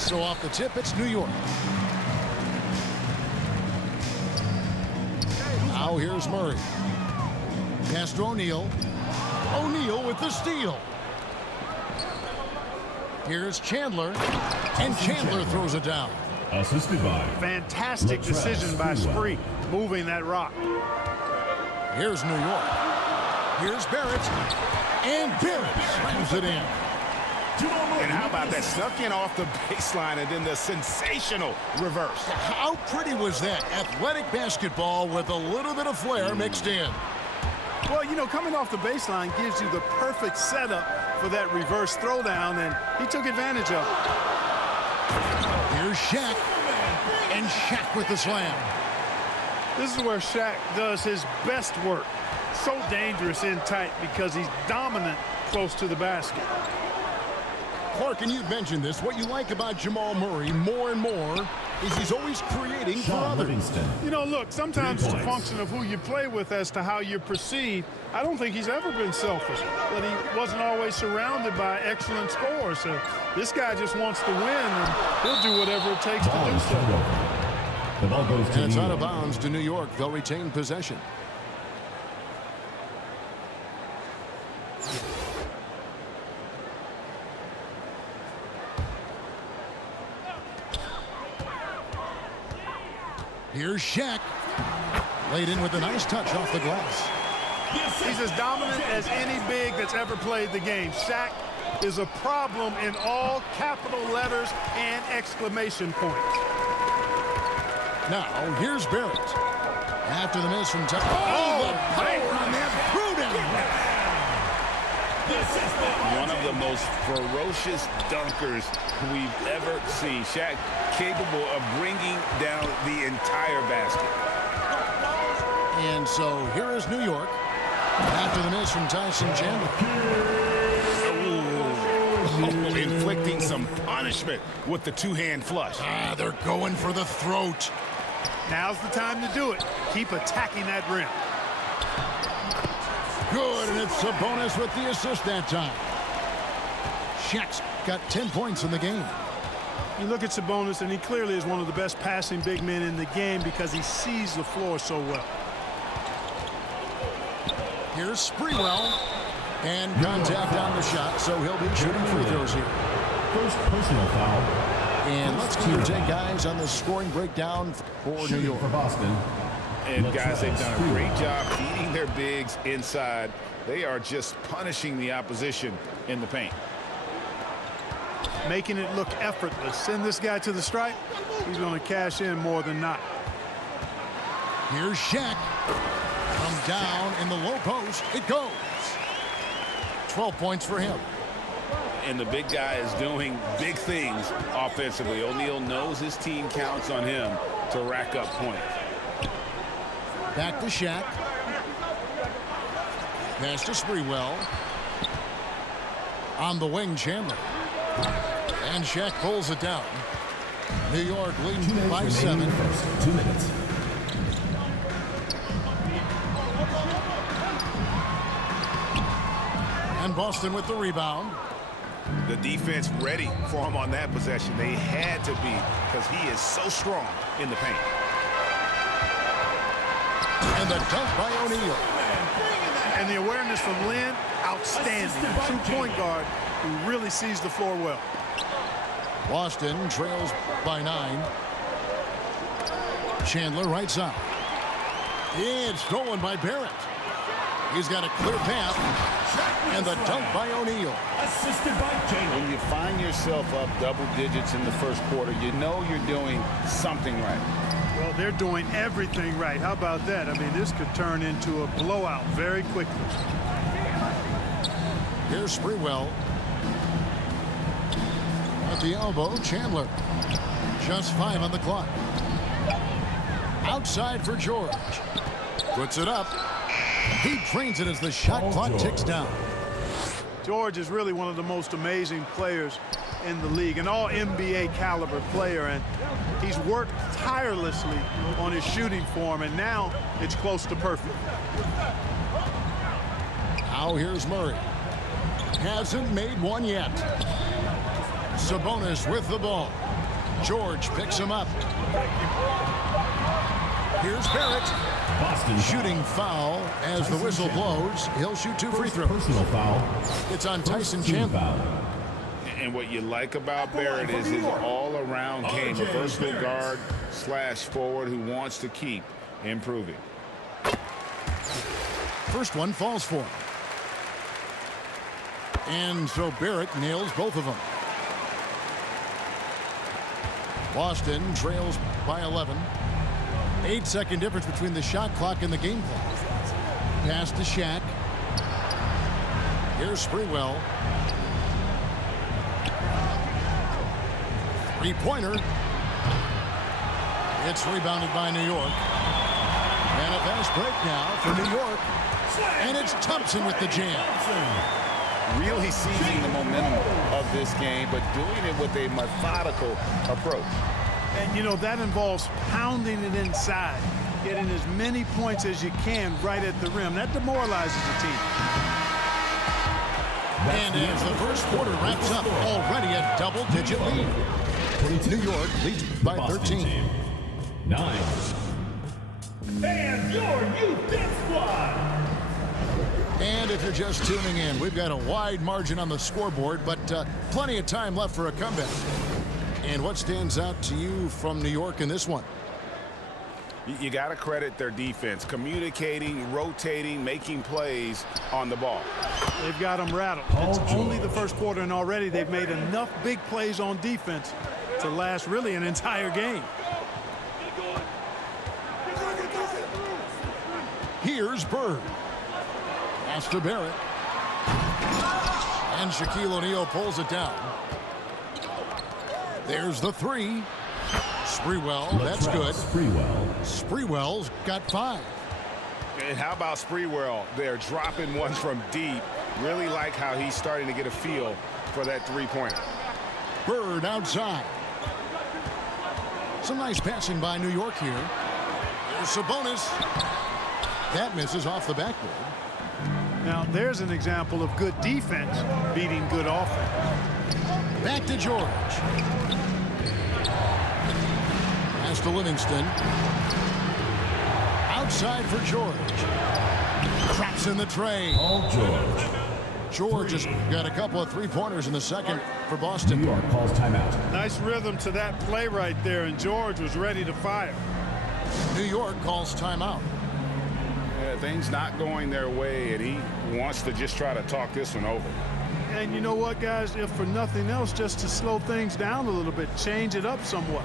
So off the tip, it's New York. Now here's Murray. Pass to O'Neal. O'Neal with the steal. Here's Chandler. And Chandler throws it down. Assisted by fantastic decision by Spree, moving that rock. Here's New York. Here's Barrett. And Barrett slams it in. And how about that? Snuck in off the baseline and then the sensational reverse. How pretty was that? Athletic basketball with a little bit of flair mixed in. Well, you know, coming off the baseline gives you the perfect setup for that reverse throwdown, and he took advantage of it. Here's Shaq. And Shaq with the slam. This is where Shaq does his best work. So dangerous in tight because he's dominant close to the basket. Clark, and you've mentioned this, what you like about Jamal Murray more and more is he's always creating for others. You know, look, sometimes it's a function of who you play with as to how you're perceived. I don't think he's ever been selfish, but he wasn't always surrounded by excellent scores. So this guy just wants to win, and he'll do whatever it takes to do so. The ball goes to And it's New out of York. bounds to New York. They'll retain possession. Here's Shaq. Laid in with a nice touch off the glass. He's as dominant as any big that's ever played the game. Shaq is a problem in all capital letters and exclamation points. Now, here's Barrett. After the miss from Tucker. Oh, the power on that throwdown. One of the most ferocious dunkers we've ever seen. Shaq capable of bringing down the entire basket. And so here is New York. After the miss from Tyson Chandler. Oh, inflicting some punishment with the two-hand flush. Ah, they're going for the throat. Now's the time to do it. Keep attacking that rim. Good, and it's Sabonis with the assist that time. Shaq's got 10 points in the game. You look at Sabonis, and he clearly is one of the best passing big men in the game because he sees the floor so well. Here's Sprewell. And contact on the shot, so he'll be shooting free throws here. First personal foul. And let's take guys on the scoring breakdown for New York. For Boston. And guys, they've done a great job feeding their bigs inside. They are just punishing the opposition in the paint. Making it look effortless. Send this guy to the stripe. He's going to cash in more than not. Here's Shaq. From down in the low post, it goes. 12 points for him. And the big guy is doing big things offensively. O'Neal knows his team counts on him to rack up points. Back to Shaq. Pass to Sprewell. On the wing, Chandler. And Shaq pulls it down. New York leading by 7. 2 minutes. And Boston with the rebound. The defense ready for him on that possession. They had to be because he is so strong in the paint. And the dunk by O'Neal. And the awareness from Lynn, outstanding. True point guard who really sees the floor well. Boston trails by 9. Chandler right side. It's stolen by Barrett. He's got a clear path. And the dunk by O'Neal. Assisted by Jalen. When you find yourself up double digits in the first quarter, you know you're doing something right. Well, they're doing everything right. How about that? I mean, this could turn into a blowout very quickly. Here's Sprewell. At the elbow, Chandler. Just 5 on the clock. Outside for George. Puts it up. He drains it as the shot clock ticks down. George is really one of the most amazing players in the league, an all-NBA caliber player, and he's worked tirelessly on his shooting form, and now it's close to perfect. Now here's Murray. Hasn't made one yet. Sabonis with the ball. George picks him up. Here's Barrett. Boston Shooting foul as the whistle blows. He'll shoot 2 free throws. personal foul. It's on Tyson Team Chandler. foul. And what you like about Barrett is his all-around game, a versatile guard / forward who wants to keep improving. First one falls for him. And so Barrett nails both of them. Boston trails by 11. 8-second difference between the shot clock and the game clock. Pass to Shaq. Here's Sprewell. Three-pointer. It's rebounded by New York. And a fast break now for New York. And it's Thompson with the jam. Really seizing the momentum of this game, but doing it with a methodical approach. And, you know, that involves pounding it inside, getting as many points as you can right at the rim. That demoralizes the team. And as the first quarter wraps up, already a double-digit lead. New York leads by 13. 9. And your youth dance squad. And if you're just tuning in, we've got a wide margin on the scoreboard, but plenty of time left for a comeback. And what stands out to you from New York in this one? You got to credit their defense, communicating, rotating, making plays on the ball. They've got them rattled. It's only the first quarter, and already they've made enough big plays on defense to last really an entire game. Here's Bird. Pass to Barrett. And Shaquille O'Neal pulls it down. There's the three. Sprewell, that's good. Sprewell's got 5. And how about Sprewell? They're dropping ones from deep. Really like how he's starting to get a feel for that three-pointer. Bird outside. Some nice passing by New York here. There's Sabonis. That misses off the backboard. Now, there's an example of good defense beating good offense. Back to George. Pass to Livingston. Outside for George. Traps in the tray. George has got a couple of three-pointers in the second for Boston. New York calls timeout. Nice rhythm to that play right there, and George was ready to fire. New York calls timeout. Yeah, things not going their way, and he wants to just try to talk this one over. And you know what, guys? If for nothing else, just to slow things down a little bit, change it up somewhat.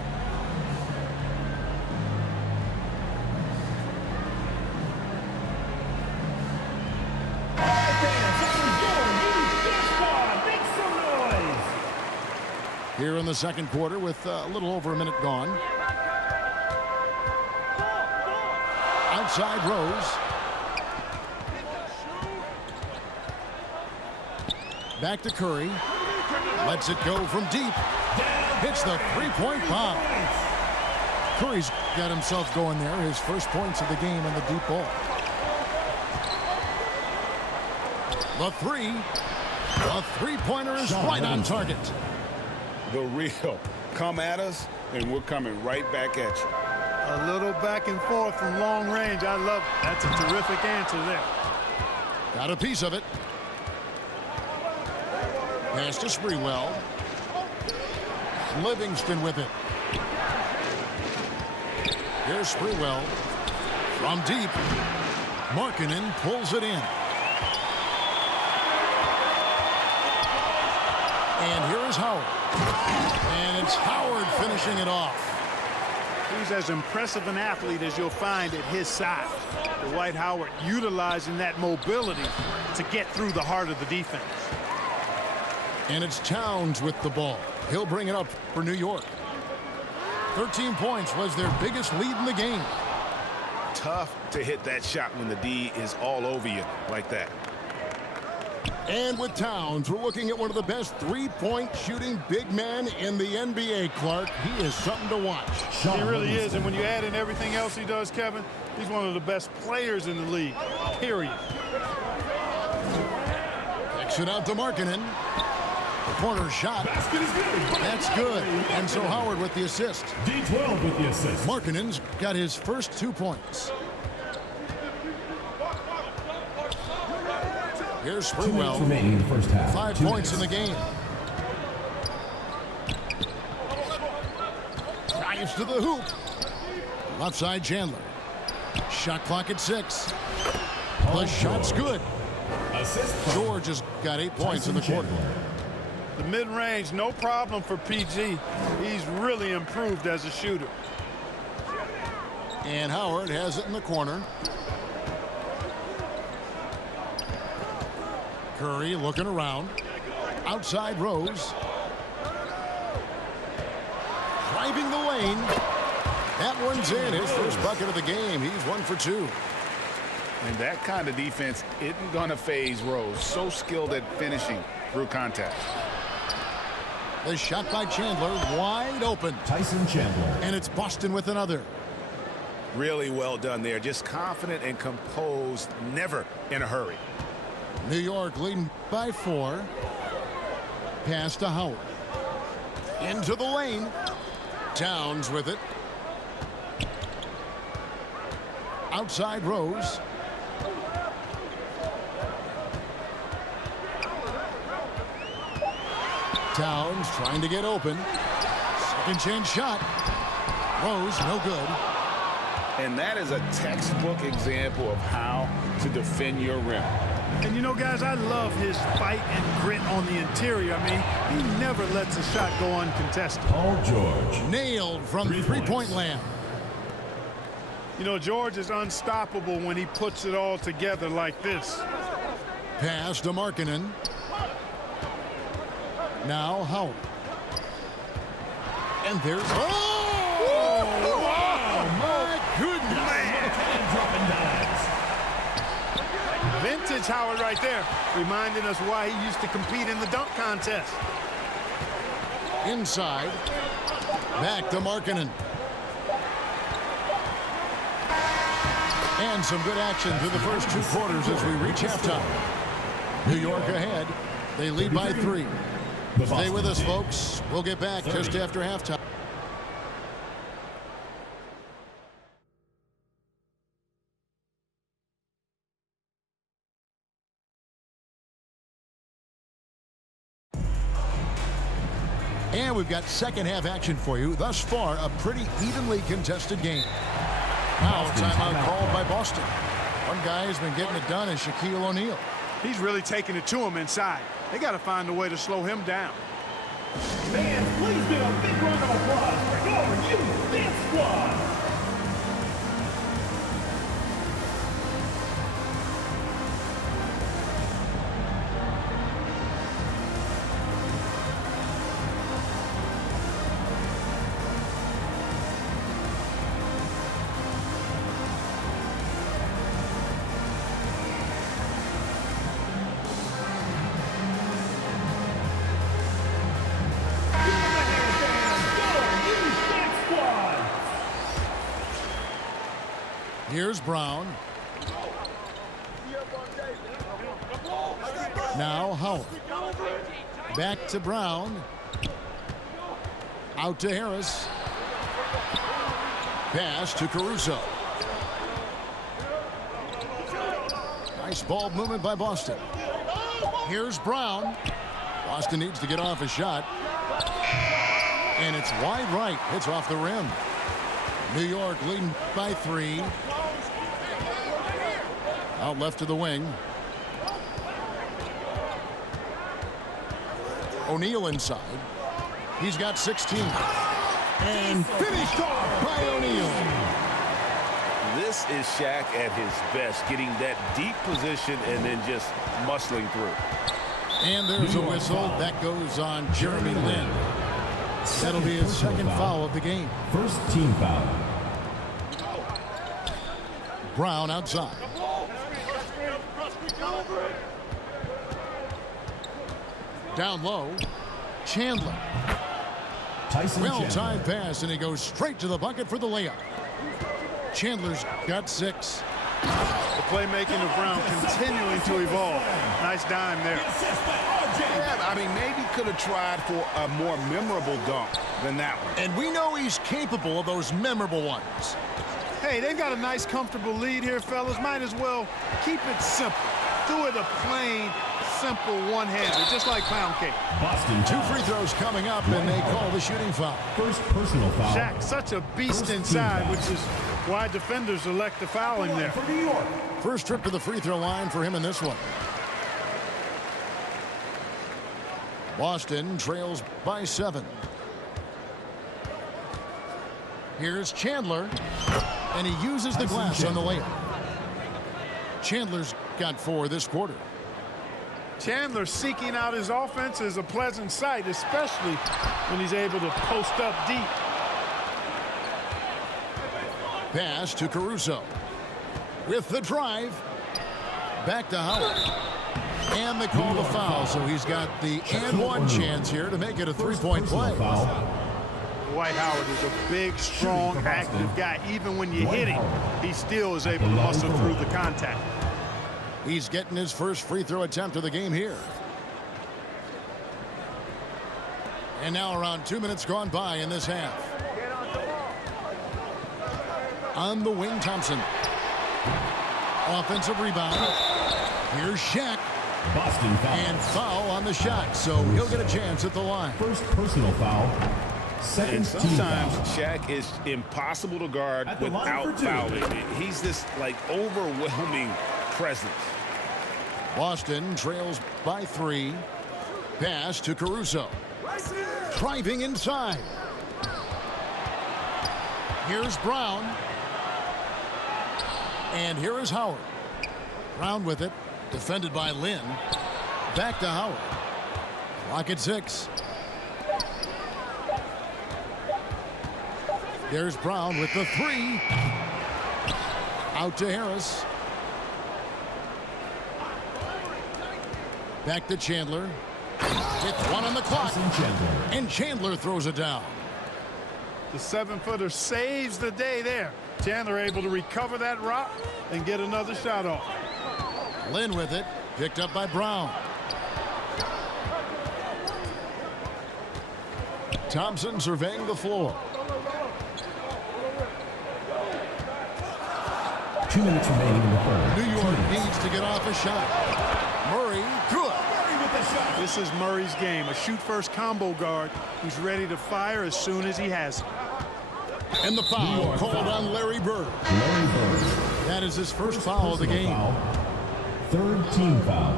Here in the second quarter with a little over a minute gone. Outside Rose. Back to Curry. Lets it go from deep. Hits the three-point bomb. Curry's got himself going there. His first points of the game on the deep ball. The three. A three-pointer is right on target. The real. Come at us, and we're coming right back at you. A little back and forth from long range. I love it. That's a terrific answer there. Got a piece of it. Pass to Sprewell. Livingston with it. Here's Sprewell. From deep. Markkanen pulls it in. And here is Howard. And it's Howard finishing it off. He's as impressive an athlete as you'll find at his size. Dwight Howard utilizing that mobility to get through the heart of the defense. And it's Towns with the ball. He'll bring it up for New York. 13 points was their biggest lead in the game. Tough to hit that shot when the D is all over you like that. And with Towns, we're looking at one of the best three-point shooting big men in the NBA, Clark. He is something to watch. He really is, and when you add in everything else he does, Kevin, he's one of the best players in the league, period. Kicks it out to Markkanen. Corner shot. Basket is good. That's good. And so Howard with the assist. D12 with the assist. Markkanen's got his first 2 points. Here's 2 minutes Sprewell. remaining in the first half. 5 2 points in minutes. the game. Drives to the hoop. Left side Chandler. Shot clock at 6. The shot's good. Assist from George has got 8 points in the quarter. Chandler. The mid-range, no problem for PG. He's really improved as a shooter. And Howard has it in the corner. Curry looking around. Outside Rose. Driving the lane. That one's in. His first bucket of the game. He's 1 for 2. And that kind of defense isn't going to phase Rose. So skilled at finishing through contact. The shot by Chandler wide open. Tyson Chandler. And it's Boston with another. Really well done there. Just confident and composed, never in a hurry. New York leading by 4. Pass to Howard. Into the lane. Towns with it. Outside Rose. Towns trying to get open. Second chance shot. Rose, no good. And that is a textbook example of how to defend your rim. And you know, guys, I love his fight and grit on the interior. I mean, he never lets a shot go uncontested. Paul George. Nailed from 3 3-point points. land. You know, George is unstoppable when he puts it all together like this. Pass to Markkanen. Now Howard. And there's... Oh! Wow! My goodness! And dropping dimes. Vintage Howard right there, reminding us why he used to compete in the dunk contest. Inside. Back to Markkanen. And some good action through the first 2 quarters as we reach halftime. New York ahead. They lead by 3. Stay with us, folks. We'll get back just after halftime. And we've got second half action for you. Thus far, a pretty evenly contested game. Now, timeout called by Boston. One guy has been getting it done is Shaquille O'Neal. He's really taking it to him inside. They got to find a way to slow him down. Fans, please give a big round of applause for your youth dance squad. Here's Brown. Now Howard. Back to Brown. Out to Harris. Pass to Caruso. Nice ball movement by Boston. Here's Brown. Boston needs to get off a shot. And it's wide right. Hits off the rim. New York leading by 3. Out left to the wing. O'Neal inside. He's got 16. And finished off by O'Neal. This is Shaq at his best, getting that deep position and then just muscling through. And there's a whistle. That goes on Jeremy Lin. That'll be his second foul of the game. First team foul. Brown outside. Down low. Chandler. Tyson Chandler. Well-timed pass, and he goes straight to the bucket for the layup. Chandler's got 6. The playmaking of Brown continuing to evolve. Nice dime there. Yeah, I mean, maybe could have tried for a more memorable dunk than that one. And we know he's capable of those memorable ones. Hey, they've got a nice, comfortable lead here, fellas. Might as well keep it simple. Do it a plain, simple one-hander, just like pound cake. Boston. 2 free throws coming up, and they call the shooting foul. First personal foul. Shaq, such a beast inside, which is why defenders elect to foul him there. For New York. First trip to the free throw line for him in this one. Boston trails by 7. Here's Chandler, and he uses the glass on the layup. Chandler's got 4 this quarter. Chandler seeking out his offense is a pleasant sight, especially when he's able to post up deep. Pass to Caruso. With the drive. Back to Howard. And they call the foul, so he's got the and one chance here to make it a 3-point play. Dwight Howard is a big, strong, active guy. Even when you hit him, he still is able to muscle through the contact. He's getting his first free throw attempt of the game here. And now around 2 minutes gone by in this half. On the wing, Thompson. Offensive rebound. Here's Shaq. Boston foul. And foul on the shot, so he'll get a chance at the line. First personal foul. Second And team sometimes foul. Shaq is impossible to guard At the line without for two. fouling. He's this, like, overwhelming presence. Boston trails by 3. Pass to Caruso. Driving inside. Here's Brown. And here is Howard. Brown with it. Defended by Lynn. Back to Howard. Clock at 6. There's Brown with the 3. Out to Harris. Back to Chandler. It's 1 on the clock. And Chandler throws it down. The 7-footer saves the day there. Chandler able to recover that rock and get another shot off. Lynn with it. Picked up by Brown. Thompson surveying the floor. 2 minutes remaining in the third. New York needs to get off a shot. Murray, good. This is Murray's game, a shoot-first combo guard who's ready to fire as soon as he has it. And the foul called on Larry Bird. Larry Bird. That is his first foul of the game. Foul. Third team foul.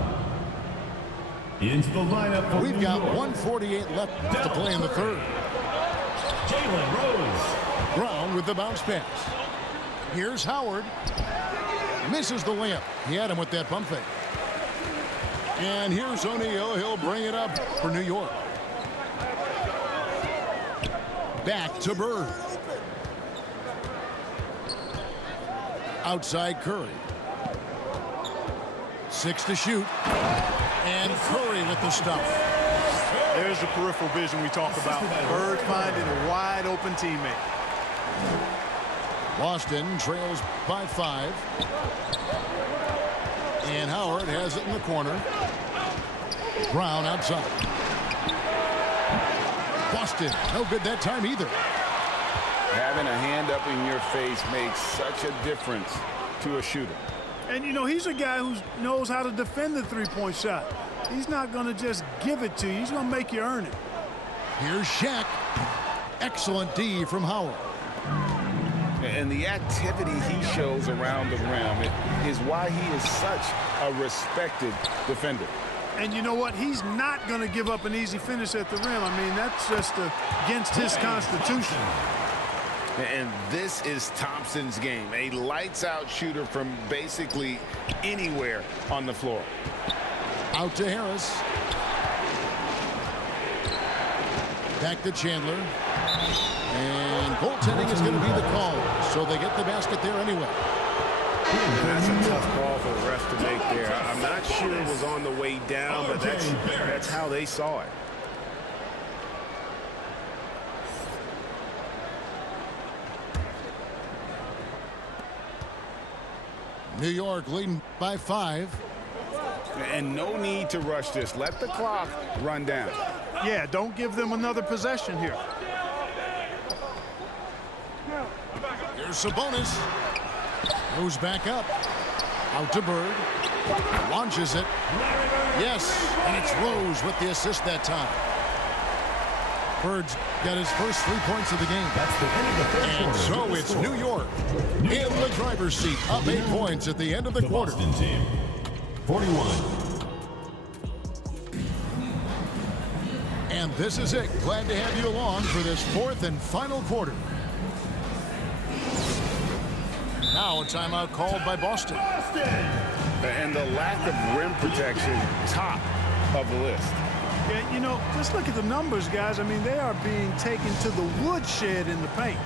Into the lineup for We've New got York. 1:48 left to play in the third. Jalen Rose. Brown with the bounce pass. Here's Howard. Misses the layup. He had him with that pump fake. And here's O'Neal. He'll bring it up for New York. Back to Bird. Outside Curry. 6 to shoot. And Curry with the stuff. There's the peripheral vision we talk about. Bird finding a wide open teammate. Boston trails by 5. And Howard has it in the corner. Brown outside. Boston, no good that time either. Having a hand up in your face makes such a difference to a shooter. And, you know, he's a guy who knows how to defend the three-point shot. He's not going to just give it to you. He's going to make you earn it. Here's Shaq. Excellent D from Howard. And the activity he shows around the rim is why he is such a respected defender. And you know what? He's not going to give up an easy finish at the rim. I mean, that's just against his constitution. And this is Thompson's game. A lights-out shooter from basically anywhere on the floor. Out to Harris. Back to Chandler. And goaltending is going to be the call. So they get the basket there anyway. And that's a tough call for the ref to make there. I'm not sure it was on the way down, but that's how they saw it. New York leading by 5. And no need to rush this. Let the clock run down. Yeah, don't give them another possession here. Here's Sabonis. Moves back up. Out to Bird. Launches it. Yes, and it's Rose with the assist that time. Bird's got his first 3 points of the game. That's the end of the third And quarter. so it's New York in the driver's seat, up 8 points at the end of the quarter. Boston team, 41. And this is it. Glad to have you along for this 4th and final quarter. Now a timeout called by Boston. And the lack of rim protection, top of the list. Yeah, you know, just look at the numbers, guys. I mean, they are being taken to the woodshed in the paint.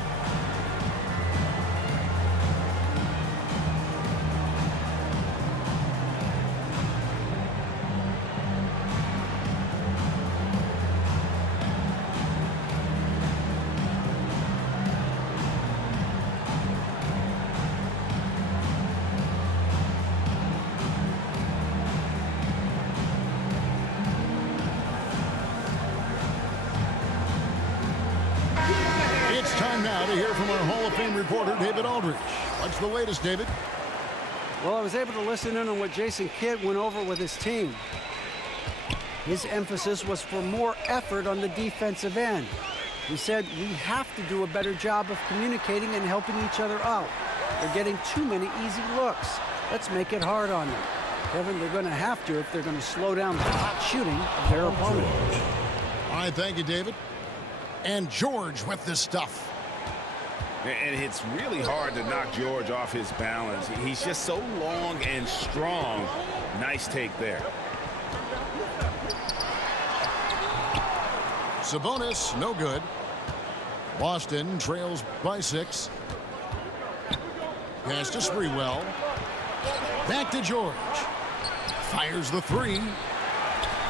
It's time now to hear from our Hall of Fame reporter, David Aldridge. What's the latest, David? Well, I was able to listen in on what Jason Kidd went over with his team. His emphasis was for more effort on the defensive end. He said we have to do a better job of communicating and helping each other out. They're getting too many easy looks. Let's make it hard on them. Kevin, they're going to have to if they're going to slow down the hot shooting of their opponent. All right, thank you, David. And George with this stuff. And it's really hard to knock George off his balance. He's just so long and strong. Nice take there. Sabonis, no good. Boston trails by 6. Pass to Sprewell. Back to George. Fires the 3.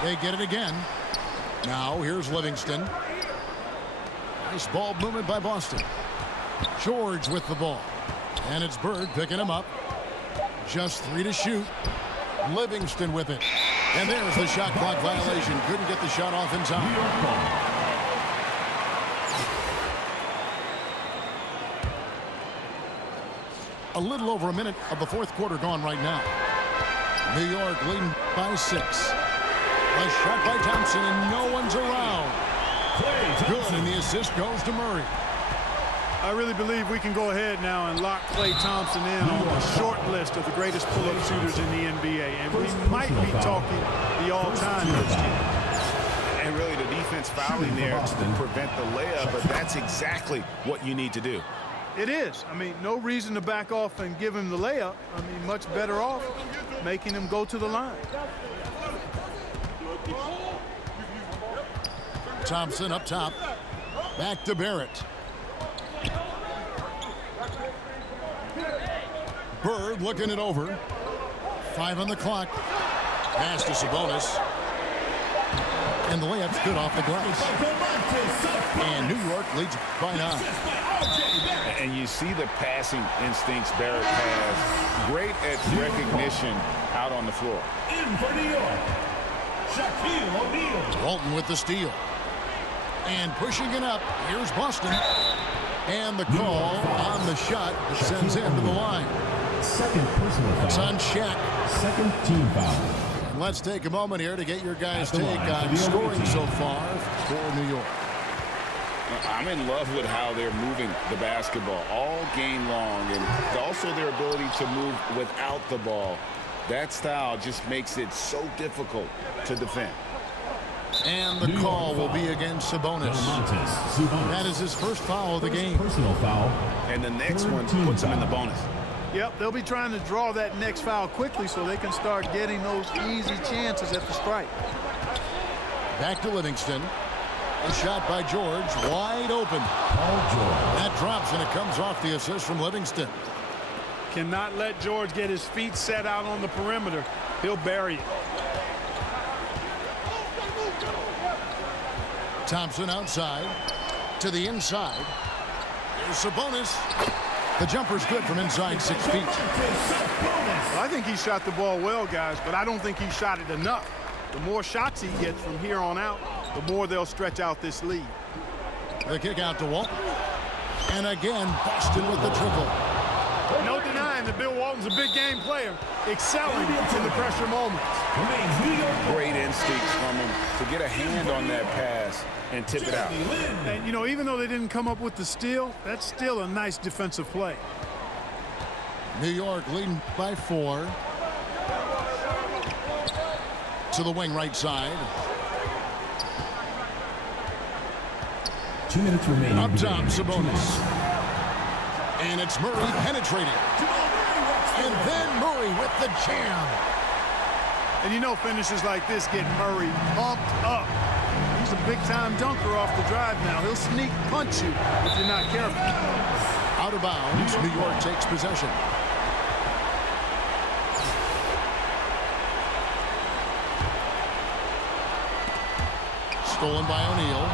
They get it again. Now here's Livingston. Nice ball movement by Boston. George with the ball. And it's Bird picking him up. Just 3 to shoot. Livingston with it. And there's the shot clock violation. Couldn't get the shot off in time. A little over a minute of the 4th quarter gone right now. New York leading by 6. A shot by Thompson, and no one's around. Good, and the assist goes to Murray. I really believe we can go ahead now and lock Klay Thompson in on the short list of the greatest pull-up shooters in the NBA. And we might be talking the all-time list here. And really the defense fouling there to prevent the layup, but that's exactly what you need to do. It is. I mean, no reason to back off and give him the layup. I mean, much better off making him go to the line. Thompson up top. Back to Barrett. Bird looking it over. 5 on the clock. Pass to Sabonis. And the layup's good off the glass. And New York leads by 9. And you see the passing instincts Barrett has. Great at recognition out on the floor. In for New York, Shaquille O'Neal. Walton with the steal. And pushing it up. Here's Boston. And the call on the shot sends him to the line. Second personal foul. It's on Shaq. Second team foul. And let's take a moment here to get your guys' At the take line for on the scoring team. so far for New York. I'm in love with how they're moving the basketball all game long, and also their ability to move without the ball. That style just makes it so difficult to defend. And the New York call will foul. be against Sabonis. Domantas Sabonis. That is his first foul of the game. Personal foul. And the next Third one team puts them in the foul. bonus. Yep, they'll be trying to draw that next foul quickly so they can start getting those easy chances at the strike. Back to Livingston. A shot by George, wide open. Paul George. That drops, and it comes off the assist from Livingston. Cannot let George get his feet set out on the perimeter. He'll bury it. Thompson outside to the inside. Here's Sabonis. The jumper's good from inside 6 feet. Well, I think he shot the ball well, guys, but I don't think he shot it enough. The more shots he gets from here on out, the more they'll stretch out this lead. The kick out to Walton. And again, Boston with the triple. No denying that Bill Walton's a big game player, excelling in the pressure moments. Great instincts from him to get a hand on that pass and tip it out. And, you know, even though they didn't come up with the steal, that's still a nice defensive play. New York leading by 4. To the wing right side. 2 minutes remaining. Up top, Sabonis. And it's Murray penetrating. And then Murray with the jam. And you know finishes like this get Murray pumped up. He's a big-time dunker off the drive now. He'll sneak punch you if you're not careful. Out of bounds, New York takes possession. Stolen by O'Neal.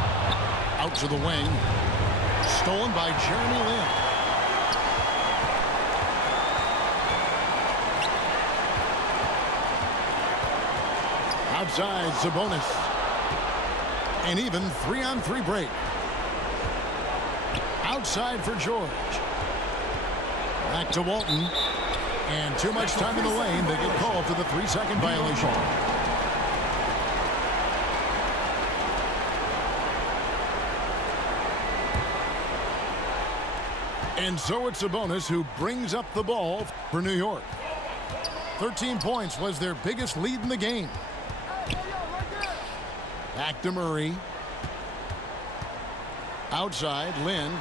Out to the wing. Stolen by Jeremy Lin. Outside, Sabonis. An even 3-on-3 break. Outside for George. Back to Walton. And too much time in the lane. They get called for the 3-second violation. And so it's Sabonis who brings up the ball for New York. 13 points was their biggest lead in the game. Back to Murray. Outside, Lin.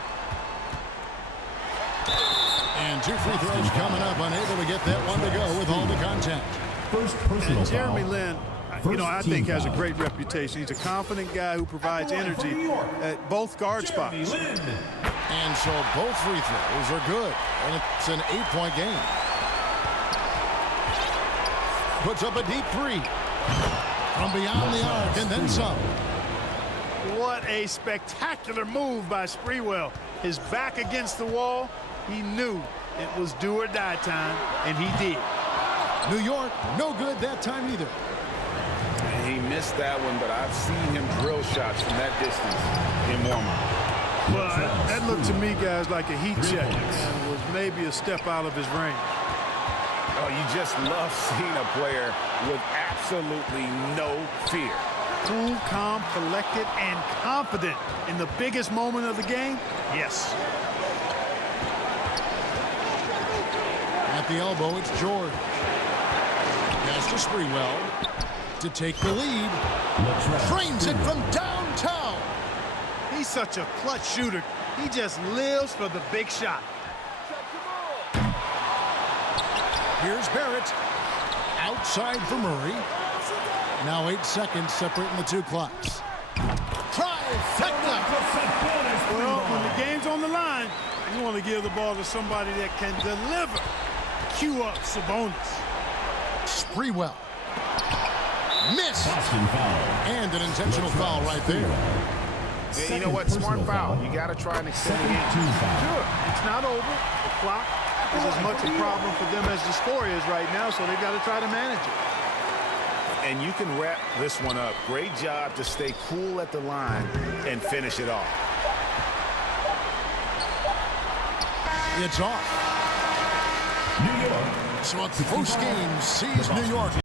And 2 free throws coming up, unable to get that one to go with all the contact. First personal And Jeremy foul. Lin, First I team think has a foul. great reputation. He's a confident guy who provides energy at both guard spots. And so both free throws are good. And it's an 8-point game. Puts up a deep 3. From beyond the arc and then some. What a spectacular move by Sprewell. His back against the wall, he knew it was do or die time, and he did. New York, no good that time either. And he missed that one, but I've seen him drill shots from that distance in warm-up. Well, that looked to me, guys, like a heat check and was maybe a step out of his range. Oh, you just love seeing a player with absolutely no fear. Cool, calm, collected, and confident in the biggest moment of the game? Yes. At the elbow, it's George. Pass to Sprewell to take the lead. Drains it from downtown. He's such a clutch shooter. He just lives for the big shot. Here's Barrett. Outside for Murray. Now 8 seconds separating the 2 clocks. Trifecta. Well, when the game's on the line, you want to give the ball to somebody that can deliver. Cue up Sabonis. Sprewell. Miss. Boston foul. And an intentional foul right there. Yeah, you know what? Smart foul. You got to try and extend the game. Team foul. Sure, it's not over. The clock is as much a problem for them as the score is right now, so they've got to try to manage it. And you can wrap this one up. Great job to stay cool at the line and finish it off. It's off. New York. So a close game sees New York